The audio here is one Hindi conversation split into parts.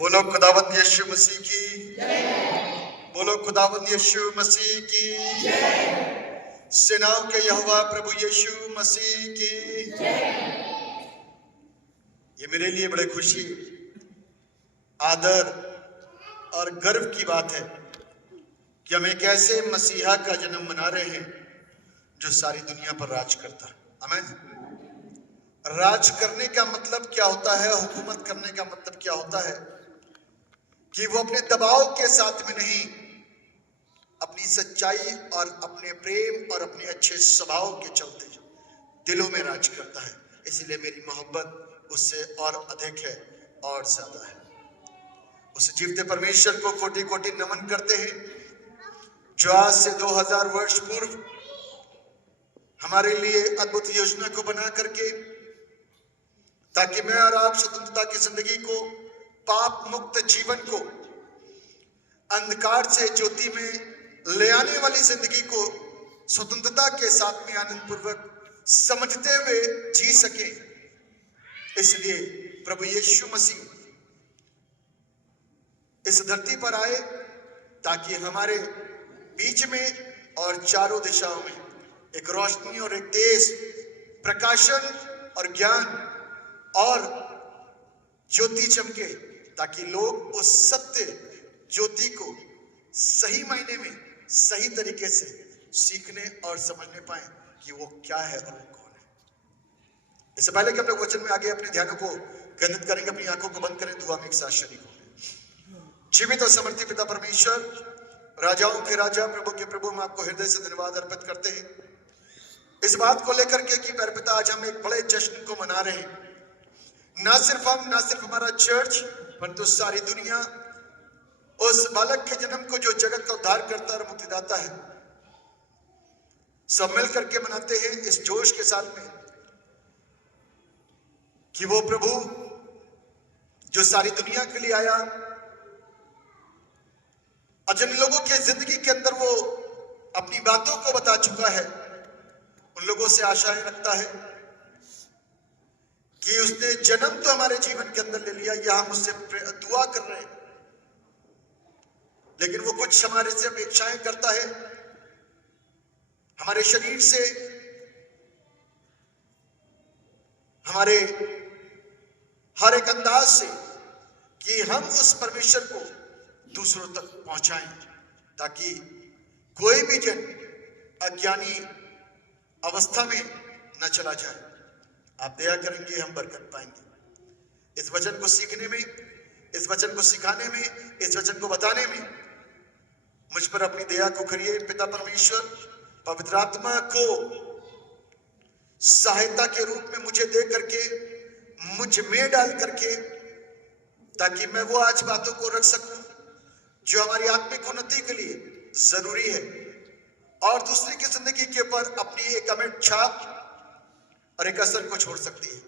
बोलो खुदावंद यीशु मसीह की, बोलो खुदावंद यीशु मसीह की, सेनाओं के यहोवा प्रभु यीशु मसीह की। ये मेरे लिए बड़े खुशी, आदर और गर्व की बात है कि हम एक ऐसे मसीहा का जन्म मना रहे हैं जो सारी दुनिया पर राज करता है। आमीन। राज करने का मतलब क्या होता है, हुकूमत करने का मतलब क्या होता है कि वो अपने दबाव के साथ में नहीं, अपनी सच्चाई और अपने प्रेम और अपने अच्छे स्वभाव के चलते दिलों में राज करता है। इसलिए मेरी मोहब्बत उससे और अधिक है और ज्यादा है। उस जीवते परमेश्वर को कोटि कोटि नमन करते हैं जो आज से 2000 वर्ष पूर्व हमारे लिए अद्भुत योजना को बना करके, ताकि मैं और आप स्वतंत्रता की जिंदगी को, पाप मुक्त जीवन को, अंधकार से ज्योति में ले आने वाली जिंदगी को स्वतंत्रता के साथ में आनंद पूर्वक समझते हुए जी सके। इसलिए प्रभु यीशु मसीह इस धरती पर आए ताकि हमारे बीच में और चारों दिशाओं में एक रोशनी और एक तेज प्रकाशन और ज्ञान और ज्योति चमके, ताकि लोग उस सत्य ज्योति को सही मायने में सही तरीके से सीखने और समझने पाए कि वो क्या है और वो कौन है। इससे पहले कि हम लोग वचन में आगे अपने ध्यानों को केंद्रित करेंगे, अपनी आंखों को बंद करें, दुआ में एक साथ शरीक होंगे। जीवित और समर्थी पिता परमेश्वर, राजाओं के राजा, प्रभु के प्रभु, हम आपको हृदय से धन्यवाद अर्पित करते हैं इस बात को लेकर के कि प्यारे पिता, आज हम एक बड़े जश्न को मना रहे हैं। ना सिर्फ हम, ना सिर्फ हमारा चर्च, परंतु सारी दुनिया उस बालक के जन्म को जो जगत का उद्धार करता और मुक्तिदाता है, सब मिल करके मनाते हैं इस जोश के साथ में कि वो प्रभु जो सारी दुनिया के लिए आया और जिन लोगों के जिंदगी के अंदर वो अपनी बातों को बता चुका है, उन लोगों से आशाएं रखता है कि उसने जन्म तो हमारे जीवन के अंदर ले लिया, या हम उससे दुआ कर रहे हैं, लेकिन वो कुछ हमारे से अपेक्षाएं करता है, हमारे शरीर से, हमारे हर एक अंदाज से, कि हम उस परमेश्वर को दूसरों तक पहुंचाएं, ताकि कोई भी जन अज्ञानी अवस्था में न चला जाए। आप दया करेंगे, हम बरकत पाएंगे इस वचन को सीखने में, इस वचन को सिखाने में, इस वचन को बताने में। मुझ पर अपनी दया को करिए पिता परमेश्वर, पवित्र आत्मा को सहायता के रूप में मुझे दे करके, मुझ में डाल करके, ताकि मैं वो आज बातों को रख सकूं जो हमारी आत्मिक उन्नति के लिए जरूरी है और दूसरे की जिंदगी के ऊपर अपनी एक अमिट छाप और एक असर को छोड़ सकती है।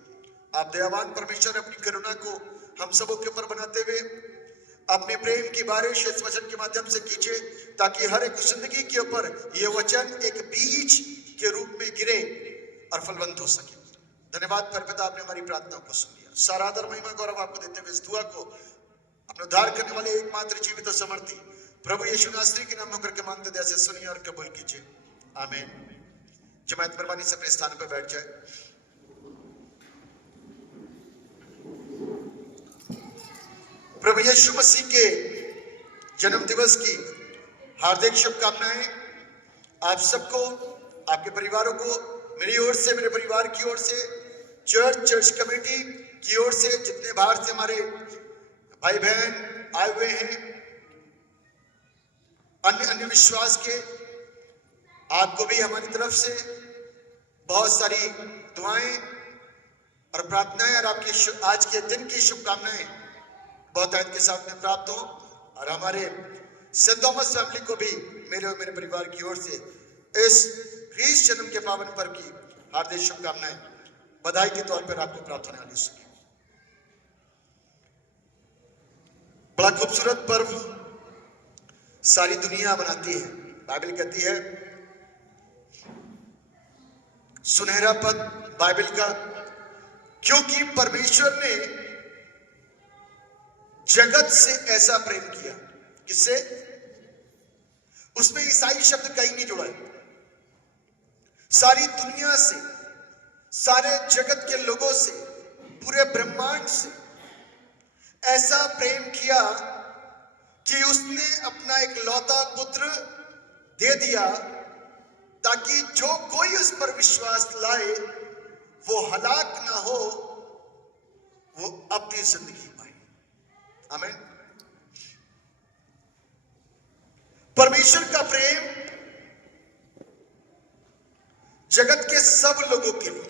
आप दयावान परमेश्वर अपनी करुणा को हम सबों के ऊपर बनाते हुए अपने प्रेम की बारिश इस वचन के माध्यम से कीजिए, ताकि हर एक जिंदगी के ऊपर यह वचन एक बीज के रूप में गिरे और फलवंत हो सके। धन्यवाद पिता, आपने हमारी प्रार्थना को सुन लिया। सारा आदर महिमा गौरव आपको देते हुए इस दुआ को अपने उद्धार करने वाले एकमात्र जीवित और समर्थी प्रभु यीशु नासरी के नाम होकर के मांगते दया से सुनिए और कबूल कीजिए। आमीन। जमात मेहरबानी से अपने स्थान पर बैठ जाए। प्रभु यीशु मसीह के जन्म दिवस की हार्दिक शुभकामनाएं आप सबको, आपके परिवारों को, मेरी ओर से, मेरे परिवार की ओर से, चर्च कमेटी की ओर से, जितने बाहर से हमारे भाई बहन आए हुए हैं, अन्य विश्वास के, आपको भी हमारी तरफ से बहुत सारी दुआएं और प्रार्थनाएं और आपकी आज के दिन की शुभकामनाएं बहुत आयत के साथ में प्राप्त हो। और हमारे सेंट थॉमस फैमिली को भी मेरे और मेरे परिवार की ओर से इस ख्रीस्त जन्म के पावन पर्व की हार्दिक शुभकामनाएं बधाई के तौर पर आपको प्राप्त होने वाली सके। बड़ा खूबसूरत पर्व सारी दुनिया मनाती है। बाइबल कहती है, सुनहरा पद बाइबल का क्योंकि परमेश्वर ने जगत से ऐसा प्रेम किया। किससे? उसमें ईसाई शब्द कहीं नहीं जुड़ा है। सारी दुनिया से, सारे जगत के लोगों से, पूरे ब्रह्मांड से ऐसा प्रेम किया कि उसने अपना एक लौता पुत्र दे दिया, ताकि जो कोई उस पर विश्वास लाए वो हलाक ना हो, वो अपनी जिंदगी पाए। आमीन। परमेश्वर का प्रेम जगत के सब लोगों के लिए,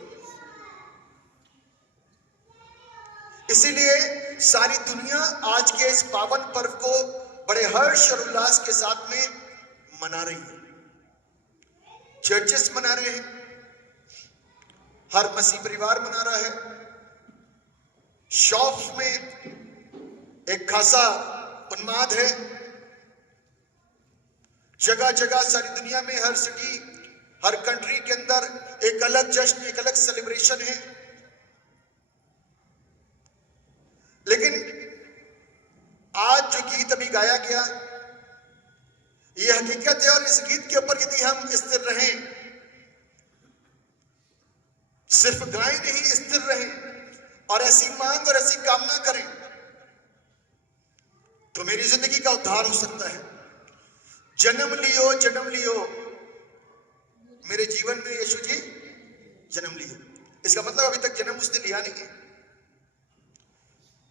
इसीलिए सारी दुनिया आज के इस पावन पर्व को बड़े हर्ष और उल्लास के साथ में मना रही है। चर्चेस मना रहे हैं, हर मसीह परिवार मना रहा है, शॉप्स में एक खासा उन्माद है, जगह जगह सारी दुनिया में, हर सिटी, हर कंट्री के अंदर एक अलग जश्न, एक अलग सेलिब्रेशन है। लेकिन आज जो गीत अभी गाया गया, ये हकीकत है, और इस गीत के ऊपर यदि हम स्थिर रहें, सिर्फ गाएं नहीं, स्थिर रहें और ऐसी मांग और ऐसी कामना करें, तो मेरी जिंदगी का उद्धार हो सकता है। जन्म लियो, जन्म लियो, मेरे जीवन में यीशु जी जन्म लियो। इसका मतलब अभी तक जन्म उसने लिया नहीं है।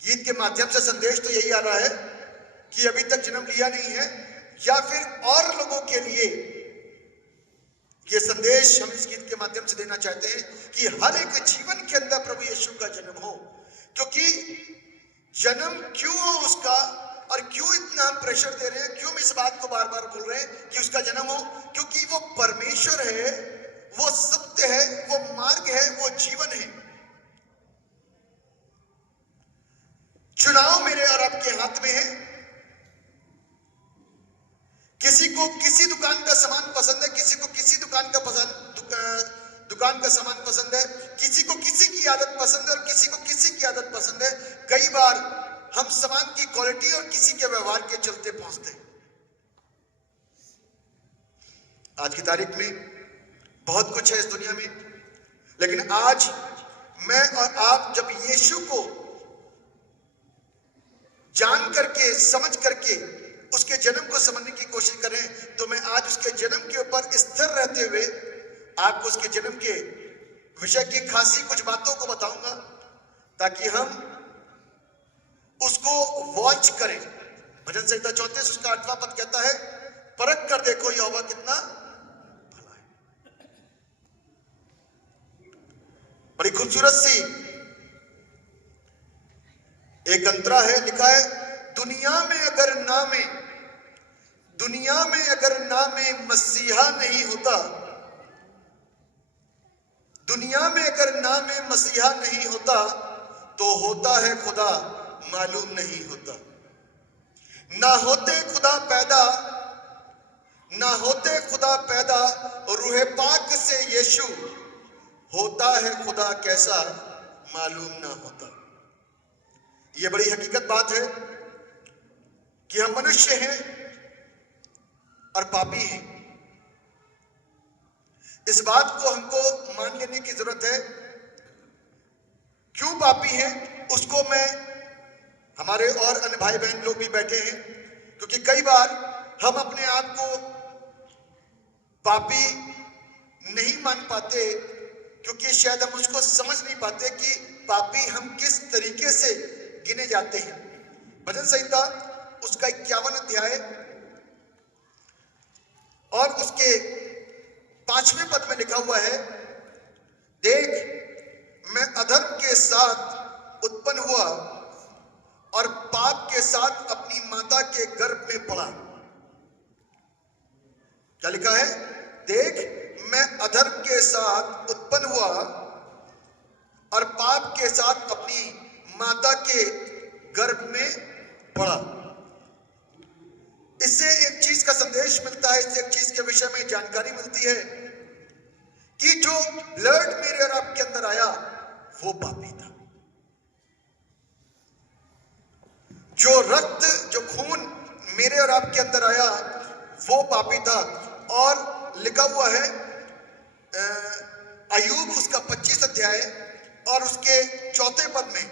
गीत के माध्यम से संदेश तो यही आ रहा है कि अभी तक जन्म लिया नहीं है, या फिर और लोगों के लिए यह संदेश हम इस गीत के माध्यम से देना चाहते हैं कि हर एक जीवन के अंदर प्रभु यीशु का जन्म हो। क्योंकि जन्म क्यों हो उसका, और क्यों इतना हम प्रेशर दे रहे हैं, क्यों हम इस बात को बार बार बोल रहे हैं कि उसका जन्म हो? क्योंकि वो परमेश्वर है, वो सत्य है, वो मार्ग है, वो जीवन है। चुनाव मेरे और आपके हाथ में है। किसी को किसी दुकान का सामान पसंद है, किसी को किसी दुकान का दुकान का सामान पसंद है, किसी को किसी की आदत पसंद है और किसी को किसी की आदत पसंद है। कई बार हम सामान की क्वालिटी और किसी के व्यवहार के चलते पहुंचते हैं। आज की तारीख में बहुत कुछ है इस दुनिया में, लेकिन आज मैं और आप जब यीशु को जान करके, समझ करके उसके जन्म को समझने की कोशिश करें, तो मैं आज उसके जन्म के ऊपर स्थिर रहते हुए आपको उसके जन्म के विषय की खासी कुछ बातों को बताऊंगा, ताकि हम उसको वॉच करें। भजन संहिता 34 उसका 8वां पद कहता है, परख कर देखो यहोवा कितना भला है। बड़ी खूबसूरत सी एक अंतरा है, लिखा है, दुनिया में अगर नामे मसीहा नहीं होता, दुनिया में अगर नामे मसीहा नहीं होता, तो होता है खुदा मालूम नहीं होता। ना होते खुदा पैदा रूहे पाक से यीशु, होता है खुदा कैसा मालूम ना होता। यह बड़ी हकीकत बात है कि हम मनुष्य हैं और पापी हैं। इस बात को हमको मान लेने की जरूरत है। क्यों पापी हैं उसको मैं, हमारे और अन्य भाई बहन लोग भी बैठे हैं, क्योंकि कई बार हम अपने आप को पापी नहीं मान पाते, क्योंकि शायद हम उसको समझ नहीं पाते कि पापी हम किस तरीके से गिने जाते हैं। भजन संहिता उसका 51 अध्याय और उसके 5वें पद में लिखा हुआ है, देख मैं अधर्म के साथ उत्पन्न हुआ और पाप के साथ अपनी माता के गर्भ में पड़ा। क्या लिखा है? देख मैं अधर्म के साथ उत्पन्न हुआ और पाप के साथ अपनी माता के गर्भ में पड़ा। इससे एक चीज का संदेश मिलता है, इससे एक चीज के विषय में जानकारी मिलती है कि जो ब्लड मेरे और आपके अंदर आया वो पापी था। जो रक्त, जो खून मेरे और आपके अंदर आया वो पापी था। और लिखा हुआ है अय्यूब उसका 25 अध्याय और उसके चौथे पद में,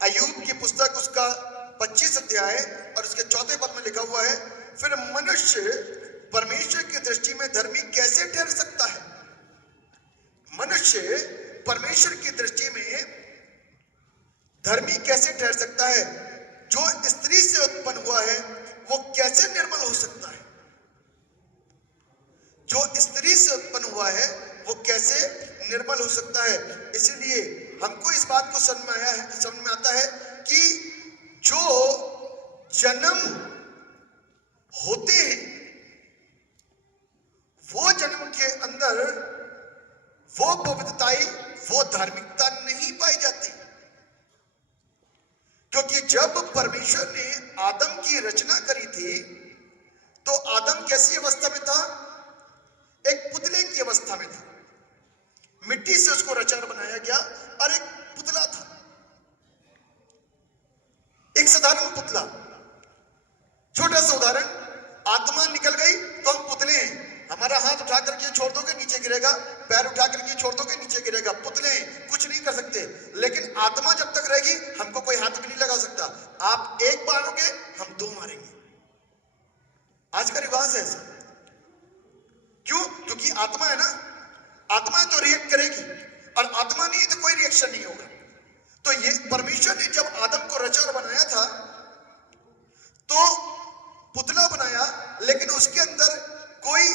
अय्यूब की पुस्तक उसका 25 अध्याय और उसके चौथे पद में लिखा हुआ है, फिर मनुष्य परमेश्वर की दृष्टि में धर्मी कैसे ठहर सकता है? मनुष्य परमेश्वर की दृष्टि में धर्मी कैसे ठहर सकता है? जो स्त्री से उत्पन्न हुआ है वो कैसे निर्मल हो सकता है? जो स्त्री से उत्पन्न हुआ है वो कैसे निर्मल हो सकता है? इसीलिए हमको इस बात को समझ में आता है कि जो जन्म होते हैं वो जन्म के अंदर वो पवित्रताई, वो धार्मिकता नहीं पाई जाती। क्योंकि जब परमेश्वर ने आदम की रचना करी थी तो आदम कैसी अवस्था में था? एक पुतले की अवस्था में था। मिट्टी से उसको रचा बनाया गया और एक पुतला था, एक साधारण पुतला। छोटा सा उदाहरण, आत्मा निकल गई तो हम पुतले हैं। हमारा हाथ उठा करके छोड़ दोगे नीचे गिरेगा, पैर उठा करके छोड़ दोगे नीचे गिरेगा। पुतले हैं, कुछ नहीं कर सकते। लेकिन आत्मा जब तक रहेगी हमको कोई हाथ भी नहीं लगा सकता। आप एक मारोगे, हम दो मारेंगे। आज का रिवाज है ऐसा। क्यों? क्योंकि आत्मा है ना, आत्मा तो रिएक्ट करेगी और आत्मा नहीं तो कोई रिएक्शन नहीं होगा। तो ये परमेश्वर ने जब आदम को रचा और बनाया था तो पुतला बनाया, लेकिन उसके अंदर कोई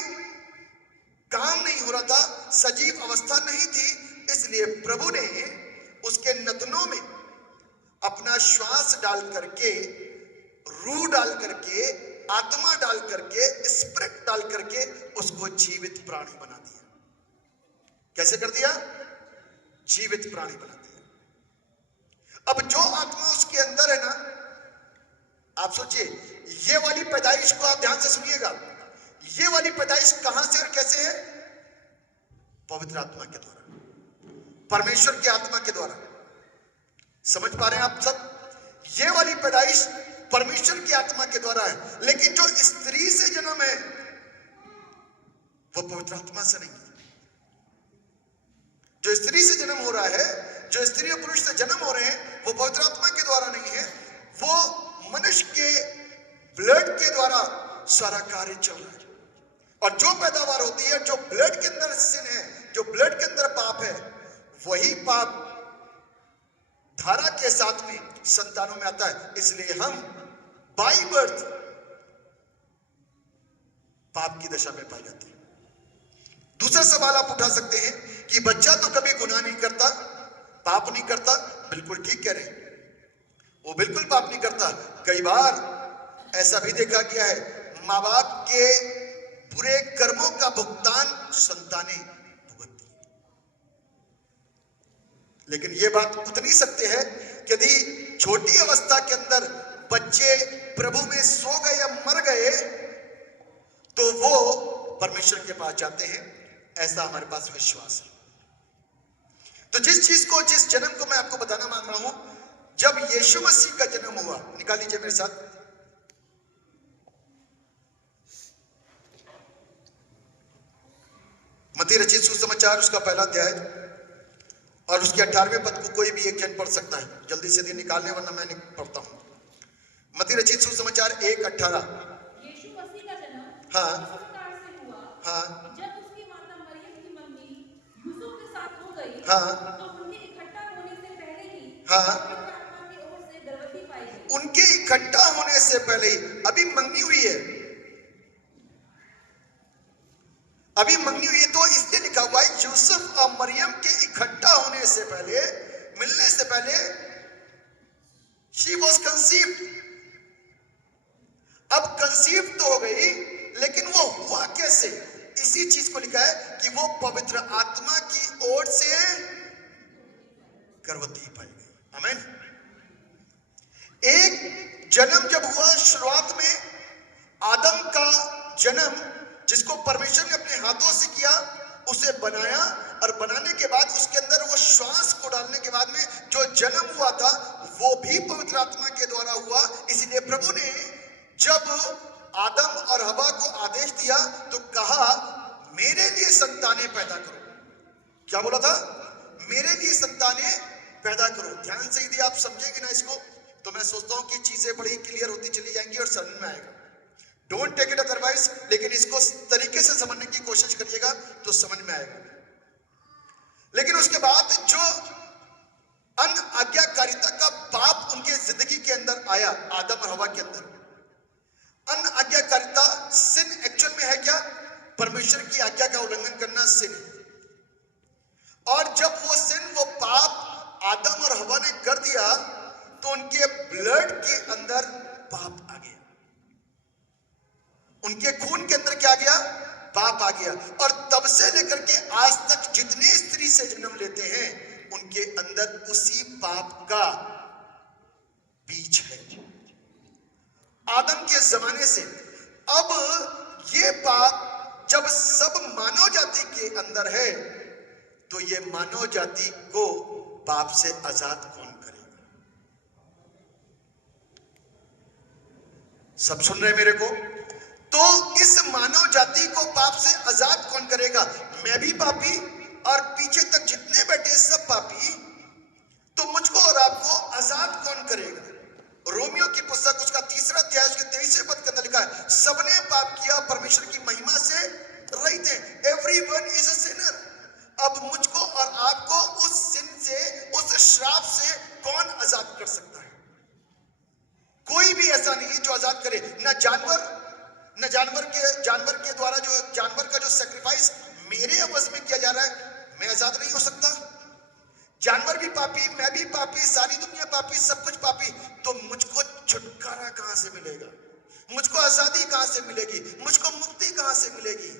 काम नहीं हो रहा था, सजीव अवस्था नहीं थी। इसलिए प्रभु ने उसके नथनों में अपना श्वास डाल करके, रूह डाल करके, आत्मा डाल करके, स्पिरिट डाल करके उसको जीवित प्राणी बना दिया। कैसे कर दिया? जीवित प्राणी बना दिया। अब जो आत्मा उसके अंदर है ना, आप सोचिए, ये वाली पैदाइश को आप ध्यान से सुनिएगा। ये वाली पैदाइश कहां से और कैसे है? पवित्र आत्मा के द्वारा, परमेश्वर की आत्मा के द्वारा। समझ पा रहे हैं आप सब? ये वाली पैदाइश परमेश्वर की आत्मा के द्वारा है। लेकिन जो स्त्री से जन्म है वो पवित्र आत्मा से नहीं है। जो स्त्री से जन्म हो रहा है, जो स्त्री और पुरुष से जन्म हो रहे हैं, वो पवित्र आत्मा के द्वारा नहीं है। वो मनुष्य के ब्लड के द्वारा सारा कार्य चल रहा है। और जो पैदावार होती है, जो ब्लड के अंदर सिन है, जो ब्लड के अंदर पाप है, वही पाप धारा के साथ में संतानों में आता है। इसलिए हम बाय बर्थ पाप की दशा में पाए जाते हैं। दूसरा सवाल आप उठा सकते हैं कि बच्चा तो कभी गुनाह नहीं करता, पाप नहीं करता। बिल्कुल ठीक कह रहे हैं, वो बिल्कुल पाप नहीं करता। कई बार ऐसा भी देखा गया है, माँ बाप के बुरे कर्मों का भुगतान संतानें भुगतती। लेकिन यह बात उतनी सत्य है कि यदि छोटी अवस्था के अंदर बच्चे प्रभु में सो गए या मर गए तो वो परमेश्वर के पास जाते हैं, ऐसा हमारे पास विश्वास है। तो जिस चीज को, जिस जन्म को मैं आपको बताना मांग रहा हूं, जब यीशु मसीह का जन्म हुआ, निकाल लीजिए मेरे साथ मत्ती रचित सुसमाचार उसका पहला अध्याय और उसके 18वें पद को कोई भी एक जन पढ़ सकता है। जल्दी से दिन निकालने, वरना मैं नहीं पढ़ता हूं। मत्ती रचित सुसमाचार 1:18। यीशु मसीह का जन्म हाँ इस प्रकार से हुआ, हाँ जब उसकी माता मरियम की मम्मी यूसुफ के साथ हो गई, हाँ तो उनके इकट्ठा होने से पहले ही हाँ पवित्र आत्मा की ओर से गर्भवती पाई गई। उनके इकट्ठा होने से पहले ही, अभी मंगनी हुई है, अभी मंगनी हुई है। तो इसलिए लिखा हुआ है यूसुफ और मरियम के इकट्ठा होने से पहले, मिलने से पहले, शी वॉज कंसीव्ड। अब कंसीव तो हो गई, लेकिन वो हुआ कैसे? इसी चीज को लिखा है कि वो पवित्र आत्मा की ओर से गर्भवती पाई गई। आमीन। एक जन्म जब हुआ शुरुआत में, आदम का जन्म जिसको परमेश्वर ने अपने हाथों से किया, उसे बनाया और बनाने के बाद उसके अंदर वो श्वास को डालने के बाद में जो जन्म हुआ था वो भी पवित्र आत्मा के द्वारा हुआ। इसलिए प्रभु ने जब आदम और हवा को आदेश दिया तो कहा मेरे लिए संतानें पैदा करो। क्या बोला था? मेरे लिए संतानें पैदा करो। ध्यान से यदि आप समझेंगे ना इसको तो मैं सोचता हूं कि चीजें बड़ी क्लियर होती चली जाएंगी और समझ में आएगा। डोंट टेक इट अदरवाइज, लेकिन इसको तरीके से समझने की कोशिश करिएगा तो समझ में आएगा। लेकिन उसके बाद जो अनआज्ञाकारिता का पाप उनके जिंदगी के अंदर आया, आदम और हवा के अंदर, अनआज्ञाकारिता सिन एक्चुअल में है क्या? परमेश्वर की आज्ञा का उल्लंघन करना सिन है। और जब वो सिन, वो पाप आदम और हवा ने कर दिया तो उनके ब्लड के अंदर पाप आ गया, उनके खून के अंदर क्या आ गया? पाप आ गया। और तब से लेकर के आज तक जितने स्त्री से जन्म लेते हैं उनके अंदर उसी पाप का बीज है, आदम के जमाने से। अब ये पाप जब सब मानव जाति के अंदर है तो ये मानव जाति को पाप से आजाद कौन करेगा? सब सुन रहे मेरे को? तो इस मानव जाति को पाप से आजाद कौन करेगा? मैं भी पापी और पीछे तक जितने बैठे सब पापी, तो मुझको और आपको आजाद कौन करेगा? रोमियो की पुस्तक उसका 3 अध्याय उसके 23वें पद के अंदर लिखा है, सबने पाप किया, परमेश्वर की महिमा से रहित हैं। Everyone is a Sinner. अब मुझको और आपको उस सिन से, उस श्राप से कौन आजाद कर सकता है? कोई भी ऐसा नहीं है जो आजाद करे। न जानवर के द्वारा जो जानवर का जो सैक्रिफाइस मेरे अवज में किया जा रहा है, मैं आजाद नहीं हो सकता। जानवर भी पापी, मैं भी पापी, सारी दुनिया पापी, सब कुछ पापी। तो मुझको छुटकारा कहां से मिलेगा? मुझको आजादी कहां से मिलेगी? मुझको मुक्ति कहां से मिलेगी?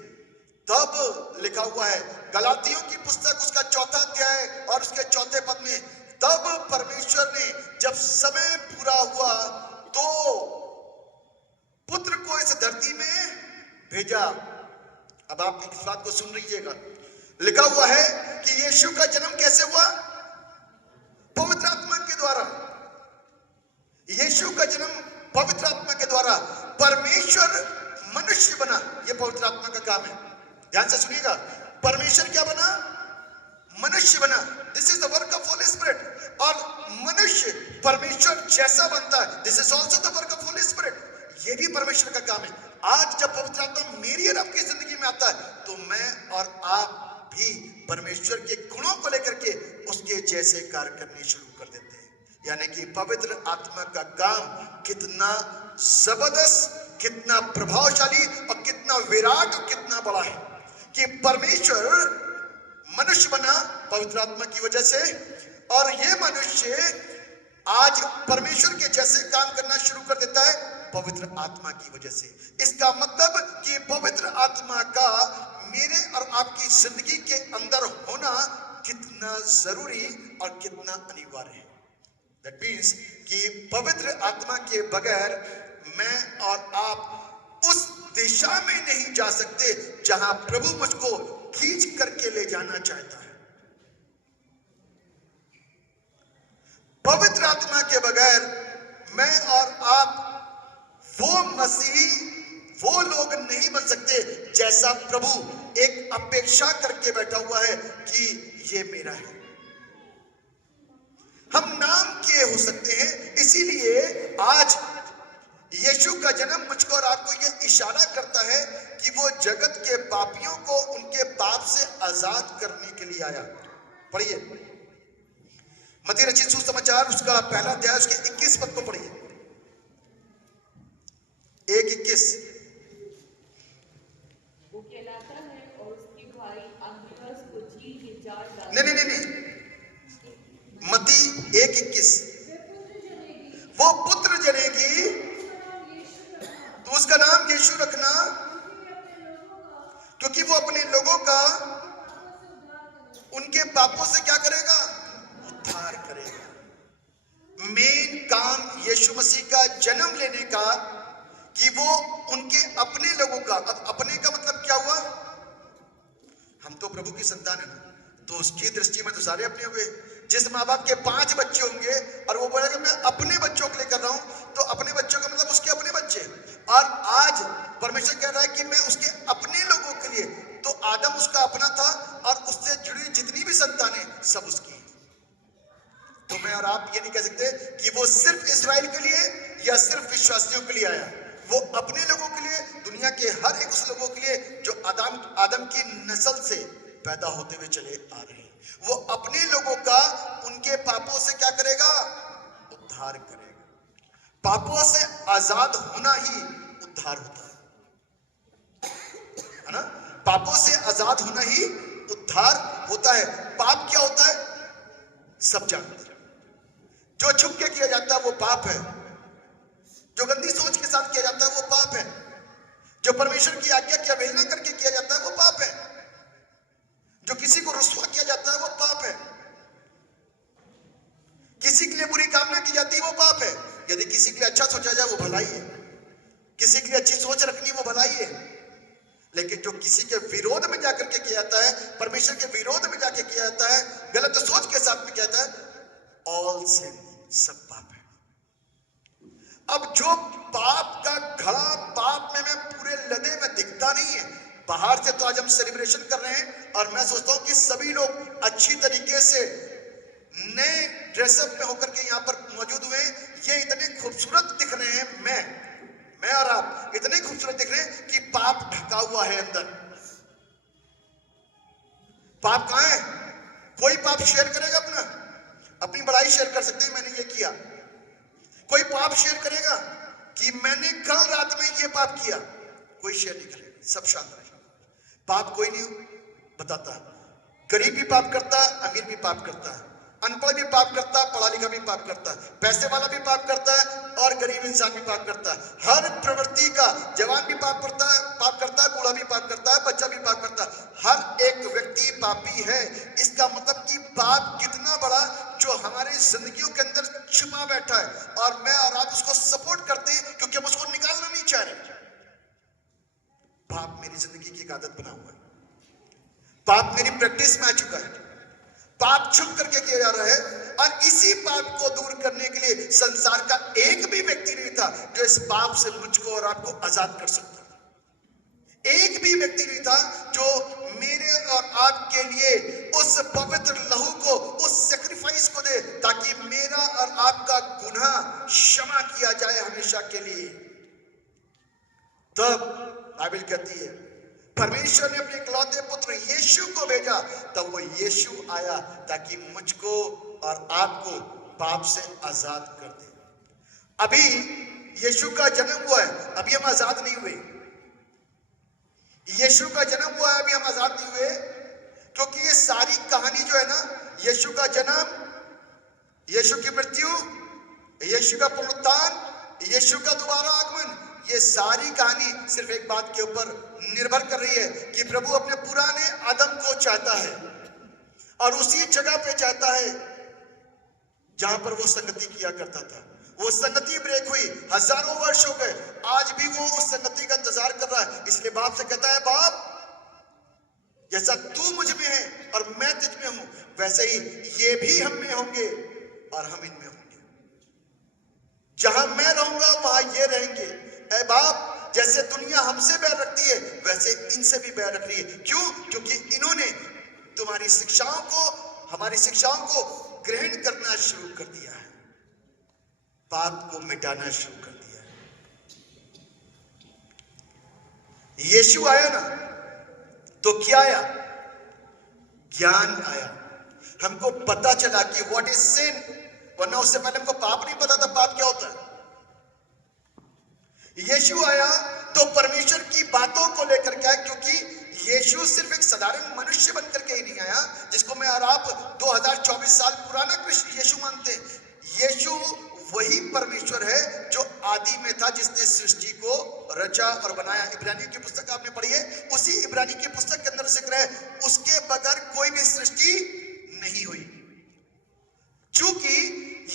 तब लिखा हुआ है गलातियों की पुस्तक उसका 4 अध्याय और उसके 4 पद में, तब परमेश्वर ने जब समय पूरा हुआ तो पुत्र को इस धरती में भेजा। अब आप इस बात को सुन लीजिएगा। लिखा हुआ है कि यीशु का जन्म कैसे हुआ? पवित्र आत्मा के द्वारा। यीशु का जन्म पवित्र आत्मा के द्वारा। परमेश्वर मनुष्य बना, यह पवित्र आत्मा का काम है। ध्यान से सुनिएगा, परमेश्वर क्या बना? मनुष्य बना। This is the work of Holi spirit. और मनुष्य परमेश्वर जैसा बनता है, this is also the work of Holi spirit. ये भी परमेश्वर का काम है। आज जब पवित्र आत्मा मेरी और आपकी जिंदगी में आता है तो मैं और आप भी परमेश्वर के गुणों को लेकर के उसके जैसे कार्य करने शुरू कर देते हैं। यानी कि पवित्र आत्मा का काम कितना जबरदस्त, कितना प्रभावशाली और कितना विराट और कितना बड़ा है कि परमेश्वर मनुष्य बना पवित्र आत्मा की वजह से, और ये मनुष्य आज परमेश्वर के जैसे काम करना शुरू कर देता है पवित्र आत्मा की वजह से। इसका मतलब कि पवित्र आत्मा का मेरे और आपकी जिंदगी के अंदर होना कितना जरूरी और कितना अनिवार्य है। दैट मीन्स कि पवित्र आत्मा के बगैर मैं और आप उस दिशा में नहीं जा सकते जहां प्रभु मुझको खींच करके ले जाना चाहता है। पवित्र आत्मा के बगैर मैं और आप वो मसीही, वो लोग नहीं बन सकते जैसा प्रभु एक अपेक्षा करके बैठा हुआ है कि ये मेरा है। हम नाम किए हो सकते हैं, इसीलिए आज यीशु का जन्म मुझको और आपको ये इशारा करता है कि वो जगत के पापियों को उनके पाप से आजाद करने के लिए आया। पढ़िए मत्ती रचित सुसमाचार उसका 1 अध्याय उसके 21 पद को पढ़िए। 1:21। वो कहलाता है और उसके भाई अन्द्रियास को झील के जाल डाल। नहीं, मत्ती 1:21। वो पुत्र जनेगी तो उसका नाम यीशु रखना, क्योंकि वो अपने लोगों का उनके पापों से क्या करेगा? उद्धार करेगा। मेन काम यीशु मसीह का जन्म लेने का कि वो उनके अपने लोगों का, अब अपने का मतलब क्या हुआ? हम तो प्रभु की संतान है ना, तो उसकी दृष्टि में तो सारे अपने हुए। जिस माँ बाप के 5 बच्चे होंगे और वो बोलेगा मैं अपने बच्चों के लिए कर रहा हूं, तो अपने बच्चों का मतलब उसके अपने बच्चे। और आज परमेश्वर कह रहा है कि मैं उसके अपने लोगों के लिए, तो आदम उसका अपना था और उससे जुड़ी जितनी भी संतानें सब उसकी। तो मैं और आप ये नहीं कह सकते कि वो सिर्फ इस्राएल के लिए या सिर्फ विश्वासियों के लिए आया। वो अपने लोगों के लिए, दुनिया के हर एक उस लोगों के लिए जो आदम की नस्ल से पैदा होते हुए चले आ रहे हैं। वो अपने लोगों का उनके पापों से क्या करेगा? उद्धार करेगा। पापों से आजाद होना ही उद्धार होता है ना? पापों से आजाद होना ही उद्धार होता है। पाप क्या होता है सब जानते हैं। जो छुप के किया जाता है वो पाप है। जो गंदी सोच के साथ किया जाता है वो पाप है। जो परमेश्वर की आज्ञा की अवहेलना करके किया जाता है वो पाप है। जो किसी को रुस्वा किया जाता है वो पाप है। किसी के लिए बुरी कामना की जाती है वो पाप है। यदि किसी के लिए अच्छा सोचा जाए वो भलाई है। किसी के लिए अच्छी सोच रखनी वो भलाई है। लेकिन जो किसी के विरोध में जाकर के किया जाता है, परमेश्वर के विरोध में जाके किया जाता है, गलत सोच के साथ में किया जाता है, ऑल सिन, सब पाप है। अब जो पाप का घड़ा पाप में पूरे लदे में दिखता नहीं है। बाहर से तो आज हम सेलिब्रेशन कर रहे हैं और मैं सोचता हूं कि सभी लोग अच्छी तरीके से नए ड्रेसअप में होकर के यहां पर मौजूद हुए। ये इतने खूबसूरत दिख रहे हैं, मैं और आप इतने खूबसूरत दिख रहे हैं कि पाप ढका हुआ है अंदर। पाप कहां है? कोई पाप शेयर करेगा अपनी बड़ाई शेयर कर सकते हैं, मैंने ये किया। कोई पाप शेयर करेगा कि मैंने कल रात में ये पाप किया? कोई शेयर नहीं करेगा, सब शांत रहेगा। पाप कोई नहीं बताता। गरीब भी पाप करता है, अमीर भी पाप करता है, अनपढ़ भी पाप करता है, पढ़ा लिखा भी पाप करता है, पैसे वाला भी पाप करता है और गरीब इंसान भी पाप करता है। हर प्रवृत्ति का जवान भी पाप करता है, बूढ़ा भी पाप करता है, बच्चा भी पाप करता है। हर एक व्यक्ति पापी है। इसका मतलब कि पाप कितना बड़ा जो हमारे जिंदगियों के अंदर छिपा बैठा है और मैं और आप उसको सपोर्ट करते हैं क्योंकि हम उसको निकालना नहीं चाह रहे। पाप मेरी जिंदगी की एक आदत बना हुआ है। पाप मेरी प्रैक्टिस में आ चुका है। पाप छुप करके किया जा रहा है और इसी पाप को दूर करने के लिए संसार का एक भी व्यक्ति नहीं था जो इस पाप से मुझको और आपको आजाद कर सकता। एक भी व्यक्ति नहीं था जो मेरे और आपके लिए उस पवित्र लहू को, उस सैक्रिफाइस को दे ताकि मेरा और आपका गुनाह क्षमा किया जाए हमेशा के लिए। तब बाइबल कहती है परमेश्वर ने अपने इकलौते पुत्र यीशु को भेजा। तब वो यीशु आया ताकि मुझको और आपको पाप से आजाद कर दे। अभी यीशु का जन्म हुआ है, अभी हम आजाद नहीं हुए। यीशु का जन्म हुआ है, अभी हम आजाद नहीं हुए, क्योंकि ये सारी कहानी जो है ना, यीशु का जन्म, यीशु की मृत्यु, यीशु का पुनरुत्थान, यीशु का दोबारा आगमन, ये सारी कहानी सिर्फ एक बात के ऊपर निर्भर कर रही है कि प्रभु अपने पुराने आदम को चाहता है और उसी जगह पे चाहता है जहां पर वो संगति किया करता था। वो संगति ब्रेक हुई, हजारों वर्ष हो गए, आज भी वो उस संगति का इंतजार कर रहा है। इसलिए बाप से कहता है, बाप जैसा तू मुझ में है और मैं तुझ में हूं, वैसे ही ये भी हम में होंगे और हम इनमें होंगे। जहां मैं रहूंगा वहां ये रहेंगे। ऐ बाप, जैसे दुनिया हमसे बैर रखती है वैसे इनसे भी बैर रख रही है। क्यों? क्योंकि इन्होंने तुम्हारी शिक्षाओं को, हमारी शिक्षाओं को ग्रहण करना शुरू कर दिया है, पाप को मिटाना शुरू कर दिया है। यीशु आया ना, तो क्या आया? ज्ञान आया। हमको पता चला कि व्हाट इज सिन, वरना उससे पहले हमको पाप नहीं पता था पाप क्या होता है। यीशु आया तो परमेश्वर की बातों को लेकर के आया, क्योंकि यीशु सिर्फ एक साधारण मनुष्य बनकर के ही नहीं आया जिसको मैं और आप 2024 साल पुराना कृष्ण यीशु मानते हैं। यीशु वही परमेश्वर है जो आदि में था, जिसने सृष्टि को रचा और बनाया। इब्रानी की पुस्तक आपने पढ़ी है, उसी इब्रानी की पुस्तक के अंदर जिक्र है, उसके बगैर कोई भी सृष्टि नहीं हुई। चूंकि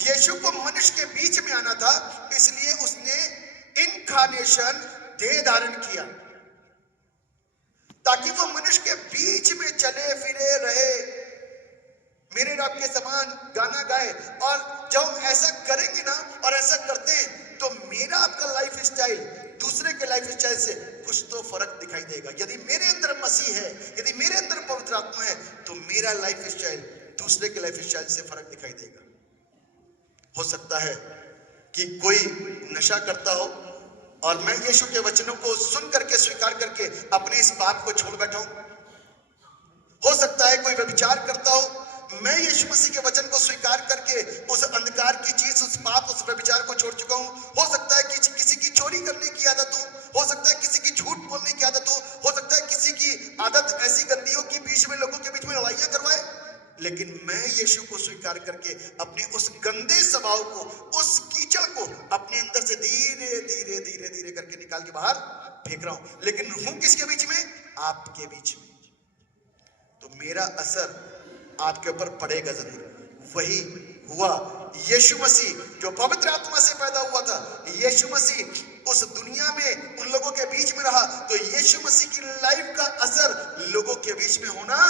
यीशु को मनुष्य के बीच में आना था, इसलिए उसने इनकार्नेशन, देह धारण किया, ताकि वो मनुष्य के बीच में चले फिरे रहे, मेरे रब के समान गाना गाए। और जब हम ऐसा करेंगे ना और ऐसा करते हैं तो मेरा आपका लाइफ स्टाइल दूसरे के लाइफ स्टाइल से कुछ तो फर्क दिखाई देगा। यदि मेरे अंदर मसीह है, यदि मेरे अंदर पवित्र आत्मा है, तो मेरा लाइफ स्टाइल दूसरे के लाइफ स्टाइल से फर्क दिखाई देगा। हो सकता है कि कोई नशा करता हो और मैं यीशु के वचनों को सुन करके स्वीकार करके अपने इस पाप को छोड़ बैठा हूं। हो सकता है कोई व्यभिचार करता हो, मैं यीशु मसीह के वचन को स्वीकार करके उस अंधकार की चीज, उस पाप, उस व्यभिचार को छोड़ चुका हूं। हो सकता है कि किसी की चोरी करने की आदत हो सकता है किसी की झूठ बोलने की आदत हो सकता है किसी की आदत ऐसी गंदी हो कि बीच में लोगों के बीच में लड़ाइयां करवाए। लेकिन मैं यीशु को स्वीकार करके अपने उस गंदे स्वभाव को, उस कीचड़ को अपने अंदर से धीरे धीरे धीरे धीरे करके निकाल के बाहर फेंक रहा हूं। लेकिन हूं किसके बीच में? आपके बीच में। तो मेरा असर आपके ऊपर पड़ेगा जरूर। वही हुआ यीशु मसीह जो पवित्र आत्मा से पैदा हुआ था। यीशु मसीह उस दुनिया में उन लोगों के बीच में रहा, तो यीशु मसीह की लाइफ का असर लोगों के बीच में होना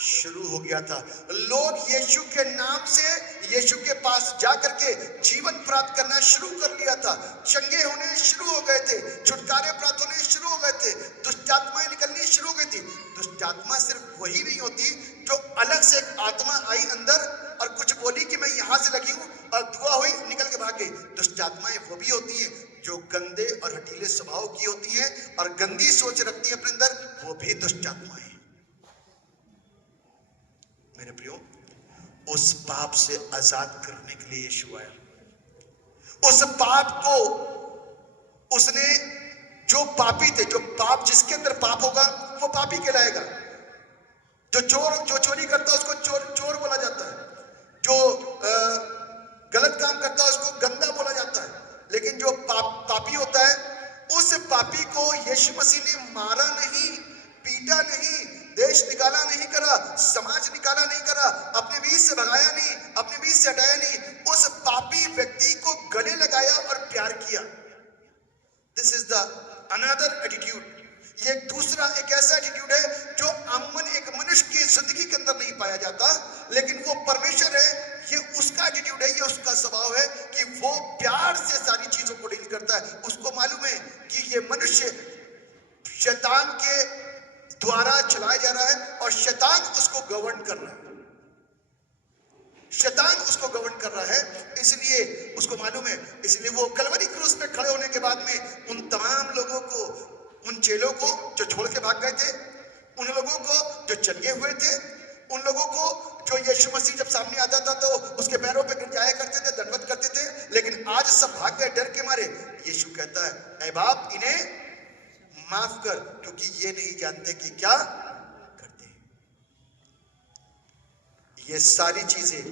शुरू हो गया था। लोग यीशु के नाम से यीशु के पास जाकर के जीवन प्राप्त करना शुरू कर लिया था। चंगे होने शुरू हो गए थे, छुटकारे प्राप्त होने शुरू हो गए थे, दुष्ट आत्माएं निकलनी शुरू हो गई थी। दुष्ट आत्मा सिर्फ वही नहीं होती जो अलग से एक आत्मा आई अंदर और कुछ बोली कि मैं यहां से लगी हूं और दुआ हुई निकल के भाग गई। दुष्ट आत्माएं वो भी होती हैं जो गंदे और हठीले स्वभाव की होती हैं और गंदी सोच रखती है अपने अंदर, वो भी दुष्ट आत्माएं। मेरे प्रियो, उस पाप से आजाद करने के लिए यीशु आया। उस पाप को उसने, जो पापी थे, जो पाप, जिसके अंदर पाप होगा वो पापी कहलाएगा। जो चोरी करता है उसको चोर बोला जाता है, जो गलत काम करता है उसको गंदा बोला जाता है। लेकिन जो पापी होता है, उस पापी को यीशु मसीह ने मारा नहीं, पीटा नहीं, देश निकाला नहीं करा, समाज निकाला नहीं करा, अपने बीच से भगाया नहीं, अपने बीच से हटाया नहीं। उस पापी व्यक्ति को गले लगाया और प्यार किया। This is the another attitude. ये दूसरा एक ऐसा एटीट्यूड है जो अमूमन एक मनुष्य की जिंदगी के अंदर नहीं पाया जाता, लेकिन वो परमेश्वर है, ये उसका एटीट्यूड है, ये उसका स्वभाव है कि वो प्यार से सारी चीजों को डील करता है। उसको मालूम है कि ये मनुष्य शैतान के द्वारा चलाया जा रहा है और शैतान उसको गवर्न कर रहा है, शैतान उसको गवर्न कर रहा है, इसलिए उसको मालूम है। इसलिए वो कलवरी क्रूस पे खड़े होने के बाद में उन तमाम लोगों को, उन चेलों को जो छोड़ के भाग गए थे, उन लोगों को जो चंगे हुए थे, उन लोगों को जो यीशु मसीह जब सामने आता था तो उसके पैरों पे गिर जाया करते थे, दंडवत करते थे, लेकिन आज सब भाग गए डर के मारे। यीशु कहता है, ऐ बाप इन्हें माफ कर, क्योंकि ये नहीं जानते कि क्या करते हैं। ये सारी चीजें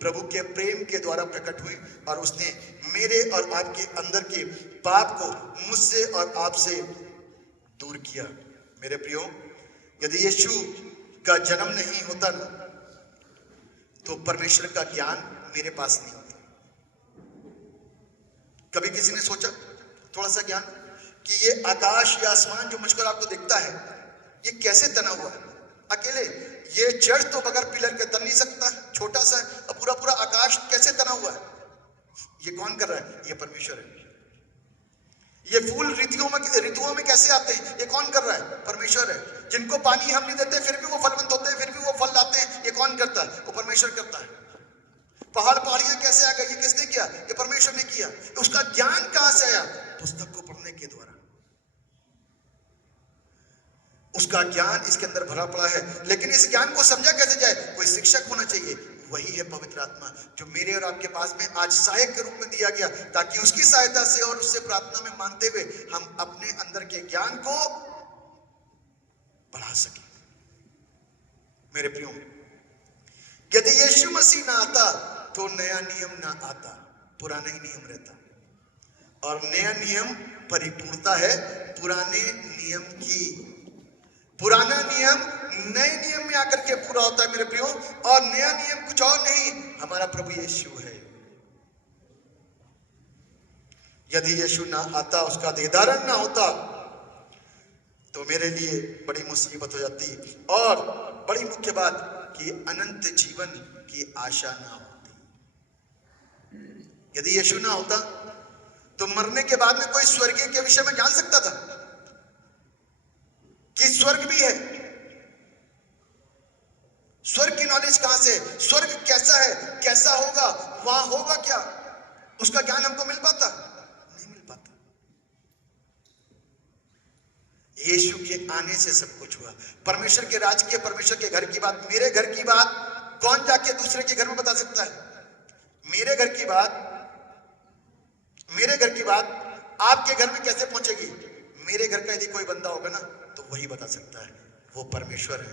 प्रभु के प्रेम के द्वारा प्रकट हुई और उसने मेरे और आपके अंदर के पाप को मुझसे और आपसे दूर किया। मेरे प्रियो, यदि यीशु का जन्म नहीं होता ना, तो परमेश्वर का ज्ञान मेरे पास नहीं होता। कभी किसी ने सोचा थोड़ा सा ज्ञान कि ये आकाश या आसमान जो मुझको आपको दिखता है, ये कैसे तना हुआ है? अकेले ये चर्च तो बगैर पिलर के तन नहीं सकता, छोटा सा, और पूरा पूरा आकाश कैसे तना हुआ है? ये कौन कर रहा है? ये परमेश्वर है। ये फूल ऋतुओं में कैसे आते हैं? ये कौन कर रहा है? परमेश्वर है। जिनको पानी हम नहीं देते फिर भी वो फलवंत होते हैं, फिर भी वो फल लाते हैं, ये कौन करता है? वो परमेश्वर करता है। पहाड़ियां कैसे आ गई? ये किसने किया? ये परमेश्वर ने किया। उसका ज्ञान कहां से आया? पुस्तक को पढ़ने के द्वारा। उसका ज्ञान इसके अंदर भरा पड़ा है, लेकिन इस ज्ञान को समझा कैसे जाए? कोई शिक्षक होना चाहिए। वही है पवित्र आत्मा, जो मेरे और आपके पास में आज सहायक के रूप में दिया गया, ताकि उसकी सहायता से और उससे प्रार्थना में मांगते हुए हम अपने अंदर के ज्ञान को बढ़ा सके। मेरे प्रियो, यदि यीशु मसीह ना आता तो नया नियम ना आता, पुराना ही नियम रहता। और नया नियम परिपूर्णता है पुराने नियम की। पुराना नियम नए नियम में आकर के पूरा होता है मेरे प्रियो, और नया नियम कुछ और नहीं, हमारा प्रभु यीशु है। यदि यीशु ना आता, उसका देहधारण ना होता, तो मेरे लिए बड़ी मुसीबत हो जाती। और बड़ी मुख्य बात कि अनंत जीवन की आशा ना होती। यदि यीशु ना होता तो मरने के बाद में कोई स्वर्गीय के विषय में जान सकता था कि स्वर्ग भी है? स्वर्ग की नॉलेज कहां से? स्वर्ग कैसा है, कैसा होगा, वहां होगा क्या, उसका ज्ञान हमको मिल पाता? नहीं मिल पाता। यीशु के आने से सब कुछ हुआ। परमेश्वर के राज के, परमेश्वर के घर की बात, मेरे घर की बात कौन जाके दूसरे के घर में बता सकता है? मेरे घर की बात आपके घर में कैसे पहुंचेगी? मेरे घर का यदि कोई बंदा होगा ना तो वही बता सकता है। वो परमेश्वर है,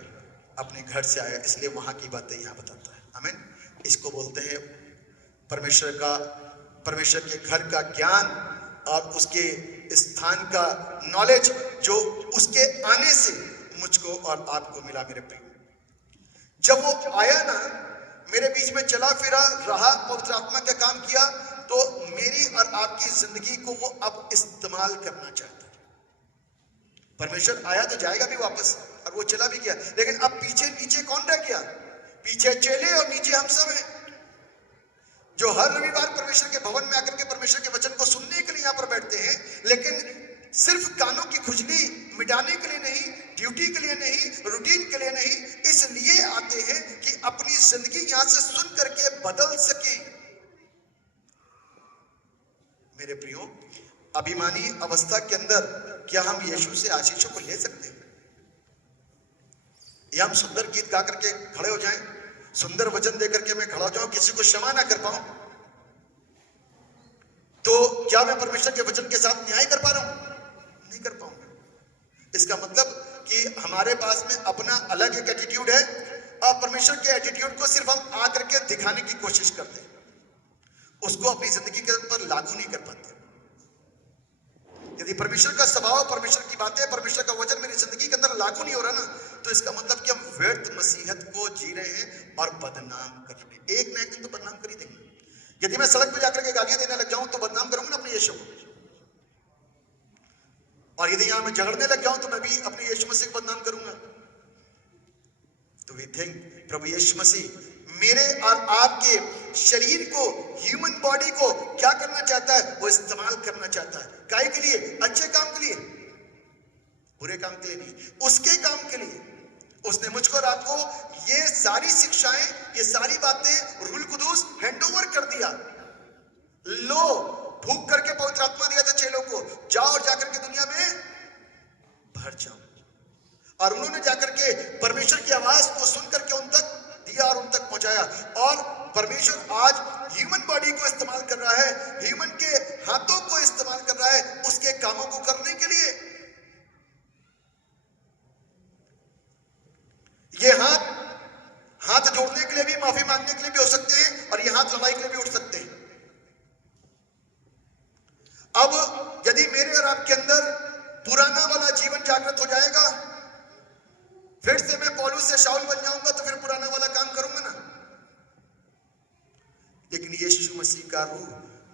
अपने घर से आया, इसलिए वहां की बातें यहां बताता है। आमीन। इसको बोलते हैं परमेश्वर के घर का ज्ञान और उसके स्थान का नॉलेज, जो उसके आने से मुझको और आपको मिला। मेरे प्रिय, जब वो आया ना, मेरे बीच में चला फिरा रहा, पवित्र आत्मा का काम किया, तो मेरी और आपकी जिंदगी को वो अब इस्तेमाल करना चाहता है। परमेश्वर आया तो जाएगा भी वापस, और वो चला भी गया, लेकिन अब पीछे कौन रह गया? पीछे चेले और नीचे हम सब हैं, जो हर रविवार परमेश्वर के भवन में आकर के परमेश्वर के वचन को सुनने के लिए यहां पर बैठते हैं, लेकिन सिर्फ कानों की खुजली मिटाने के लिए नहीं, ड्यूटी के लिए नहीं, रूटीन के लिए नहीं, इसलिए आते हैं कि अपनी जिंदगी यहां से सुन करके बदल सके। मेरे प्रियो, अभिमानी अवस्था के अंदर क्या हम यीशु से आशीषों को ले सकते हैं? या हम सुंदर गीत गा करके खड़े हो जाएं, सुंदर वचन देकर के मैं खड़ा हो जाऊं, किसी को क्षमा ना कर पाऊं, तो क्या मैं परमेश्वर के वचन के साथ न्याय कर पा रहा हूं? नहीं कर पाऊंगा। इसका मतलब कि हमारे पास में अपना अलग एक एटीट्यूड है, और परमेश्वर के एटीट्यूड को सिर्फ हम आकर के दिखाने की कोशिश करते हैं, उसको अपनी जिंदगी के ऊपर लागू नहीं कर पाते। यदि परमेश्वर का स्वभाव, परमेश्वर की बातें, परमेश्वर का वचन मेरी जिंदगी के अंदर लागू नहीं हो रहा ना, तो इसका मतलब कि हम व्यर्थ मसीहत को जी रहे हैं और बदनाम कर रहे हैं। एक ना एक दिन तो बदनाम कर ही देंगे। यदि मैं सड़क पे जाकर के गालियां देने लग जाऊं तो बदनाम करूंगा ना अपने यीशु को, और यदि यहां मैं झगड़ने लग जाऊं तो मैं भी अपने यीशु मसीह को बदनाम करूंगा। तो वी थिंक प्रभु यीशु मसीह मेरे और आपके शरीर को, ह्यूमन बॉडी को क्या करना चाहता है? वो इस्तेमाल करना चाहता है। काहे के लिए? अच्छे काम के लिए, बुरे काम के लिए नहीं, उसके काम के लिए। उसने मुझको और आपको ये सारी शिक्षाएं, ये सारी बातें, रूल कुदूस हैंड ओवर कर दिया। लो, भूख करके पवित्र आत्मा दिया था चेलों को, जाओ और जाकर के दुनिया में भर जाओ। और उन्होंने जाकर के परमेश्वर की आवाज को सुन करके उन तक दिया और उन तक पहुंचाया। और परमेश्वर आज ह्यूमन बॉडी को इस्तेमाल कर रहा है, ह्यूमन के हाथों को इस्तेमाल कर रहा है उसके कामों को करने के लिए। ये हाथ जोड़ने के लिए भी, माफी मांगने के लिए भी हो सकते हैं, और ये हाथ लड़ाई के लिए भी उठ सकते हैं। अब यदि मेरे और आपके अंदर पुराना वाला जीवन जागृत हो जाएगा, फिर से मैं पौलुस से शाऊल बन जाऊंगा, तो फिर पुराना वाला काम करूंगा ना। लेकिन यीशु मसीह का रूह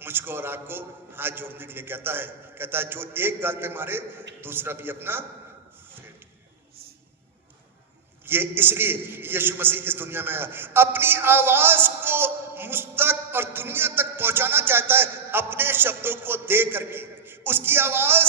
मुझको और आपको हाथ जोड़ने के लिए कहता है जो एक गाल पे मारे दूसरा भी अपना। ये इसलिए यीशु मसीह इस दुनिया में आया, अपनी आवाज को मुझ तक और दुनिया तक पहुंचाना चाहता है, अपने शब्दों को दे करके। उसकी आवाज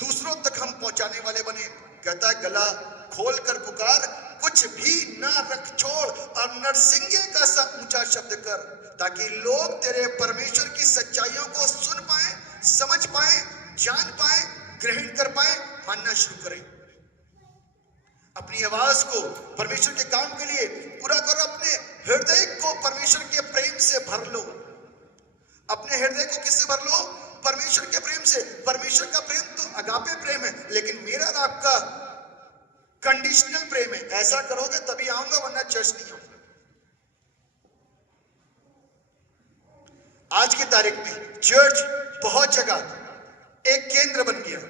दूसरों तक हम पहुंचाने वाले बने। कहता है, गला खोल कर पुकार, कुछ भी ना रख छोड़, और नरसिंगे का सा ऊंचा शब्द कर, ताकि लोग तेरे परमेश्वर की सच्चाइयों को सुन पाए, समझ पाए, जान पाए, ग्रहण कर पाए, मानना शुरू करें। अपनी आवाज को परमेश्वर के काम के लिए पूरा करो। अपने हृदय को परमेश्वर के प्रेम से भर लो। अपने हृदय को किससे भर लो? परमेश्वर के प्रेम से। परमेश्वर का प्रेम तो अगापे प्रेम है, लेकिन मेरा और आपका कंडीशनल प्रेम है। ऐसा करोगे तभी आऊंगा, वरना चर्च नहीं आऊंगा। आज की तारीख में चर्च बहुत जगह एक केंद्र बन गया।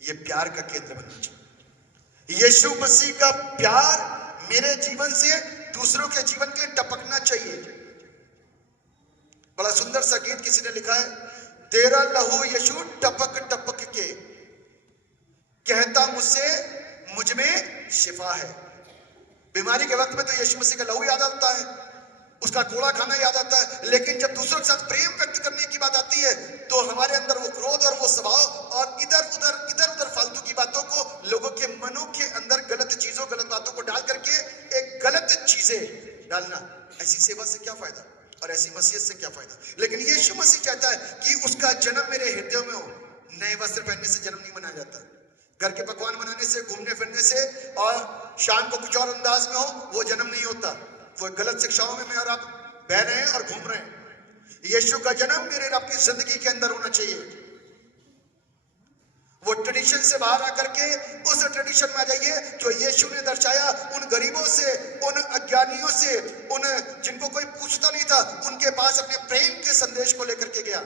ये प्यार का केंद्र बनना चाहिए। यीशु मसीह का प्यार मेरे जीवन से दूसरों के जीवन के लिए टपकना चाहिए। बड़ा सुंदर सा गीत किसी ने लिखा है, तेरा लहू यीशु टपक टपक के कहता मुझसे मुझ में शिफा है। बीमारी के वक्त में तो यीशु मसीह का लहू याद आता है, उसका कोड़ा खाना याद आता है, लेकिन जब दूसरों के साथ प्रेम व्यक्त करने की बात आती है तो हमारे अंदर वो क्रोध और वो स्वभाव और इधर उधर फालतू की बातों को, लोगों के मनों के अंदर गलत चीजों गलत बातों को डाल करके एक गलत चीजें डालना, ऐसी सेवा से क्या फायदा और ऐसी मसीहत से क्या फायदा। लेकिन यीशु मसीह चाहता है कि उसका जन्म मेरे हृदय में हो। नए वस्त्र पहनने से जन्म नहीं मनाया जाता, घर के पकवान बनाने से, घूमने फिरने से और शाम को कुछ और अंदाज में हो वो जन्म नहीं होता। वो गलत शिक्षाओं में मैं और आप बह रहे हैं और घूम रहे हैं। यीशु का जन्म मेरे और आपकी जिंदगी के अंदर होना चाहिए। वो ट्रेडिशन से बाहर आकर के उस ट्रेडिशन में आ जाइए जो यीशु ने दर्शाया, उन गरीबों से, उन अज्ञानियों से, उन जिनको कोई पूछता नहीं था, उनके पास अपने प्रेम के संदेश को लेकर के गया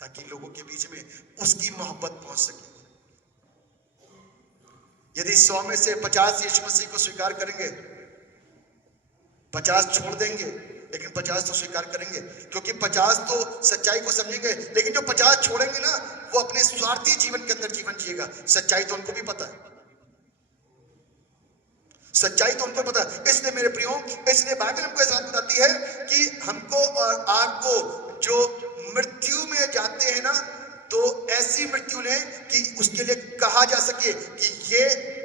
ताकि लोगों के बीच में उसकी मोहब्बत पहुंच सके। यदि 100 में से 50 यीशु मसीह को स्वीकार करेंगे, 50 छोड़ देंगे, लेकिन 50 तो स्वीकार करेंगे, क्योंकि 50 तो सच्चाई को समझेंगे। लेकिन जो 50 छोड़ेंगे ना, वो अपने स्वार्थी जीवन के अंदर जीवन जिएगा। सच्चाई तो उनको भी पता है, सच्चाई तो उनको पता है। इसलिए मेरे प्रियो, इसलिए बाइबल हमको ऐसा बताती है कि हमको और आपको जो मृत्यु में जाते हैं ना, तो ऐसी मृत्यु लें कि उसके लिए कहा जा सके कि ये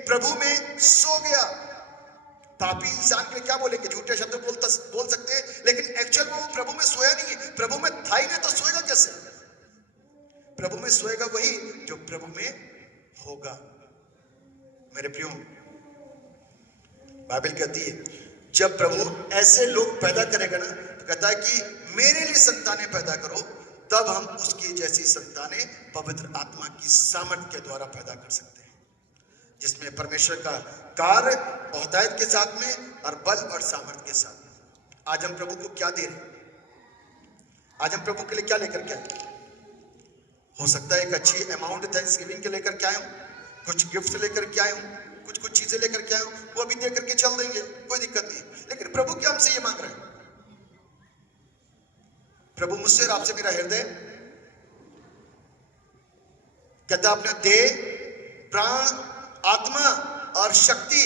प्रभु में सो गया। पापी इंसान के लिए क्या बोलेंगे, झूठे शब्द बोल सकते हैं, लेकिन एक्चुअल में वो प्रभु में सोया नहीं है। प्रभु में था ही नहीं तो सोएगा कैसे? प्रभु में सोएगा वही जो प्रभु में होगा। मेरे प्रियो, बाइबल कहती है जब प्रभु ऐसे लोग पैदा करेगा ना, तो कहता है कि मेरे लिए संतानें पैदा करो, तब हम उसकी जैसी संतानें पवित्र आत्मा की सामर्थ के द्वारा पैदा कर सकते हैं, जिसमें परमेश्वर का कार्य औहदायत के साथ में और बल और सामर्थ के साथ में। आज हम प्रभु को क्या दे रहे हैं? आज हम प्रभु के लिए क्या लेकर के आए? हो सकता है एक अच्छी अमाउंट थैंक्सगिविंग के लेकर के आए हूं, कुछ गिफ्ट लेकर के आए हूं, कुछ चीजें लेकर के आए हूं, वो अभी दे करके चल देंगे, कोई दिक्कत नहीं। लेकिन प्रभु क्या हमसे ये मांग रहे हैं? प्रभु मुझसे और आपसे मेरा हृदय कहता अपना देह, प्राण, आत्मा और शक्ति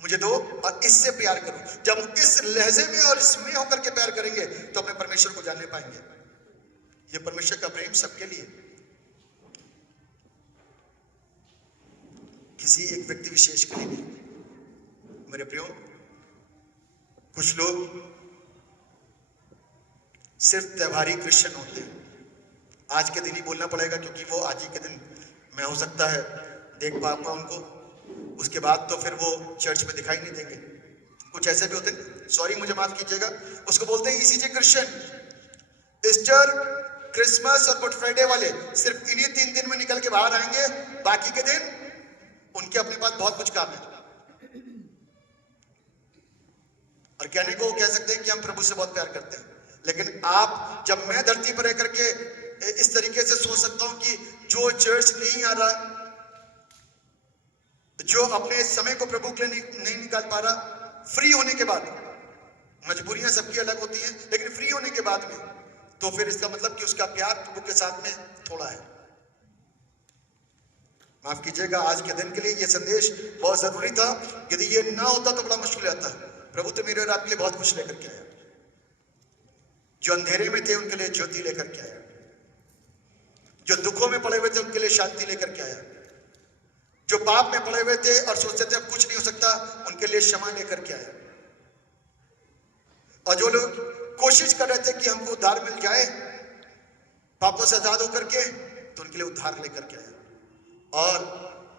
मुझे दो और इससे प्यार करो। जब इस लहजे में और इसमें होकर के प्यार करेंगे तो अपने परमेश्वर को जानने पाएंगे। ये परमेश्वर का प्रेम सबके लिए, किसी एक व्यक्ति विशेष के लिए नहीं। मेरे प्रियो, कुछ लोग सिर्फ त्योहारी क्रिश्चियन होते हैं। आज के दिन ही बोलना पड़ेगा क्योंकि वो आज ही के दिन मैं हो सकता है देख पाऊंगा उनको, उसके बाद तो फिर वो चर्च में दिखाई नहीं देंगे। कुछ ऐसे भी होते हैं, सॉरी मुझे माफ कीजिएगा, उसको बोलते हैं ईसीजी क्रिश्चियन। ईस्टर, क्रिसमस और गुड फ्राइडे वाले सिर्फ इन्हीं 3 दिन में निकल के बाहर आएंगे, बाकी के दिन उनके अपने पास बहुत कुछ काम है। और कहने को कह सकते हैं कि हम प्रभु से बहुत प्यार करते हैं, लेकिन आप, जब मैं धरती पर रह करके इस तरीके से सोच सकता हूं कि जो चर्च नहीं आ रहा, जो अपने समय को प्रभु के लिए नहीं निकाल पा रहा, फ्री होने के बाद, मजबूरियां सबकी अलग होती हैं, लेकिन फ्री होने के बाद में, तो फिर इसका मतलब कि उसका प्यार प्रभु के साथ में थोड़ा है। माफ कीजिएगा, आज के दिन के लिए यह संदेश बहुत जरूरी था। यदि ये ना होता तो बड़ा मुश्किल आता है। प्रभु तो मेरे और आपके लिए बहुत कुछ लेकर के आया। जो अंधेरे में थे उनके लिए ज्योति लेकर के आया, जो दुखों में पड़े हुए थे उनके लिए शांति लेकर के आया, जो पाप में पड़े हुए थे और सोचते थे अब कुछ नहीं हो सकता, उनके लिए क्षमा लेकर के आया। और जो लोग कोशिश कर रहे थे कि हमको उद्धार मिल जाए पापों से आजाद होकर के, तो उनके लिए उद्धार लेकर के आया। और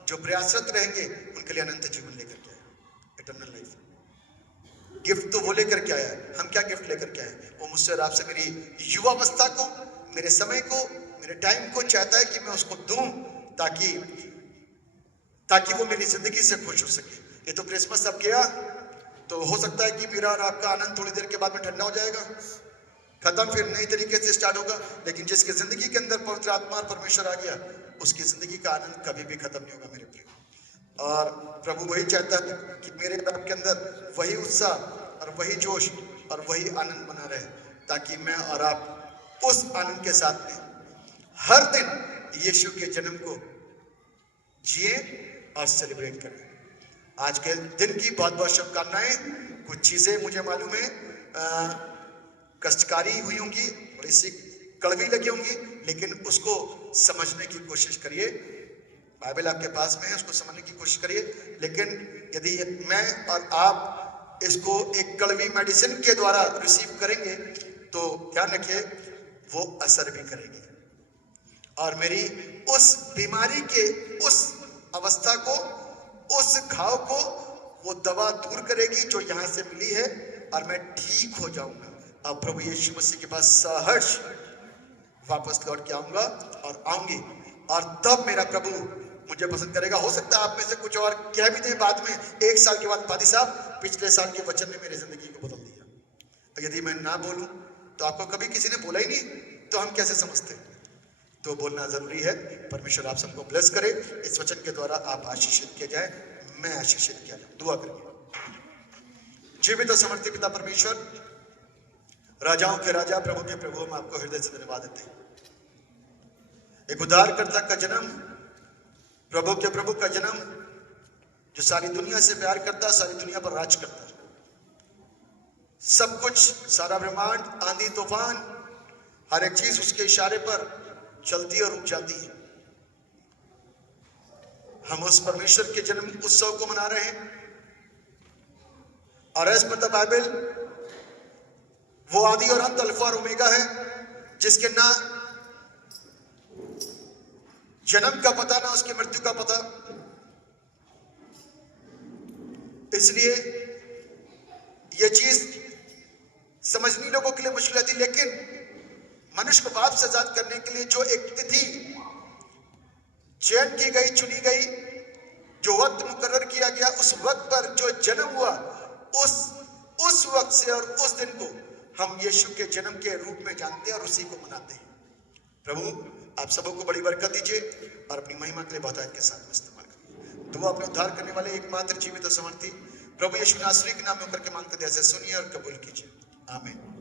जो प्रयासरत रहेंगे उनके लिए अनंत जीवन लेकर के आया, इटर्नल लाइफ। गिफ्ट तो वो लेकर के आया है। हम क्या गिफ्ट लेकर के आए? वो मुझसे और आपसे मेरी युवावस्था को, मेरे समय को, मेरे टाइम को चाहता है कि मैं उसको दूं ताकि वो मेरी जिंदगी से खुश हो सके। ये तो क्रिसमस अब गया, तो हो सकता है कि मेरा और आपका आनंद थोड़ी देर के बाद में ठंडा हो जाएगा, खत्म, फिर नई तरीके से स्टार्ट होगा। लेकिन जिसकी जिंदगी के अंदर पवित्र आत्मा और परमेश्वर आ गया, उसकी जिंदगी का आनंद कभी भी खत्म नहीं होगा मेरे प्रिय। और प्रभु वही चाहता है कि मेरे आपके अंदर वही उत्साह और वही जोश और वही आनंद बना रहे, ताकि मैं और आप उस आनंद के साथ में हर दिन यीशु के जन्म को जिए और सेलिब्रेट करें। आज के दिन की बहुत बहुत शुभकामनाएं। कुछ चीजें मुझे मालूम है कष्टकारी हुई होंगी, थोड़ी सी कड़वी लगी होंगी, लेकिन उसको समझने की कोशिश करिए। बाइबल आपके पास में है, उसको समझने की कोशिश करिए। लेकिन यदि मैं और आप इसको एक कड़वी मेडिसिन के द्वारा रिसीव करेंगे तो ध्यान रखिए वो असर भी करेगी और मेरी उस बीमारी के उस अवस्था को, उस घाव को वो दवा दूर करेगी जो यहां से मिली है और मैं ठीक हो जाऊंगा। अब प्रभु यीशु मसीह के पास सहर्ष वापस लौट के आऊंगा और आऊंगी और तब मेरा प्रभु मुझे पसंद करेगा। हो सकता है आप में से कुछ और कह भी दें बाद में, 1 साल के बाद, पादी साहब पिछले साल के वचन ने मेरी जिंदगी को बदल दिया। तो यदि मैं ना बोलूं तो आपको कभी किसी ने बोला ही नहीं तो हम कैसे समझते? तो बोलना जरूरी है। परमेश्वर आप सबको ब्लेस करे, इस वचन के द्वारा आप आशीषित किए जाए, मैं आशीषित किया जाऊं। दुआ करेंगे। जीवित और समर्थी पिता परमेश्वर, राजाओं के राजा, प्रभु के प्रभु, हम आपको हृदय से धन्यवाद देते हैं। एक उद्धारकर्ता का जन्म, प्रभु के प्रभु का जन्म, जो सारी दुनिया से प्यार करता, सारी दुनिया पर राज करता, सब कुछ, सारा ब्रह्मांड, आंधी तूफान, हर एक चीज उसके इशारे पर चलती और रुक जाती है। हम उस परमेश्वर के जन्म उत्सव को मना रहे हैं और एज पर द बाइबल वो आदि और अंत, अल्फा और ओमेगा है, जिसके ना जन्म का पता ना उसकी मृत्यु का पता। इसलिए यह चीज समझनी लोगों के लिए मुश्किल थी, लेकिन मनुष्य को पाप से आजाद करने के लिए जो एक तिथि चयन की गई, चुनी गई, जो वक्त मुकर्रर किया गया, उस वक्त पर जो जन्म हुआ, उस वक्त से और उस दिन को हम यीशु के जन्म के रूप में जानते हैं और उसी को मनाते हैं। प्रभु आप सबों को बड़ी बरकत दीजिए और अपनी महिमा के लिए बहुतायत के साथ में इस्तेमाल करिए। दुआ अपने उद्धार करने वाले एकमात्र जीवित और समर्थी प्रभु यीशु नासरी के नाम में होकर के मांगते थे, ऐसे सुनिए और कबूल कीजिए। आमीन।